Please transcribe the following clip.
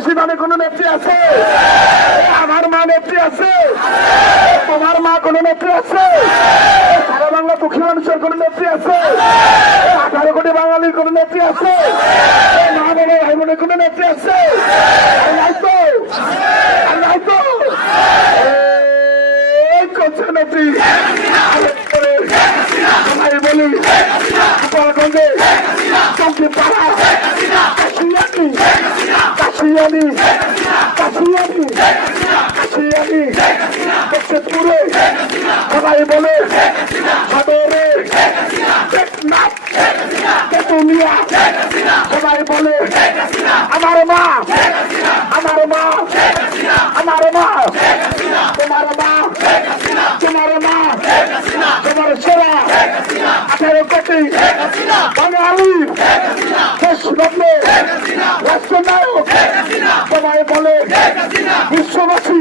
দেশবাসী মানে কোন নেত্রী আছে? আমার মা নেত্রী আছে? তোমার মা কোন নেত্রী আছে? সারা বাংলা দুঃখী মানুষের কোন নেত্রী আছে? 18 কোটি বাঙালির কোন নেত্রী আছে? মা বাবা ভাই বোনের কোন নেত্রী আছে? নাই তো, নাই তো। করছে নেত্রী আমি বলি গোপালগঞ্জে চৌকি পাড়া কাশিয়ানি কাশিয়ানি কাশিয়ানি কাশিয়ানি বক্সেপুরে সবাই বলে সদরে টেকনাফ তেতুলিয়া সবাই বলে আমার মা আমার মা আমার মা তোমার মা তোমার মা তোমার সেরা 18 কোটি বাঙালি দেশরত্ন রাষ্ট্রনায়ক সবাই বলে বিশ্ববাসী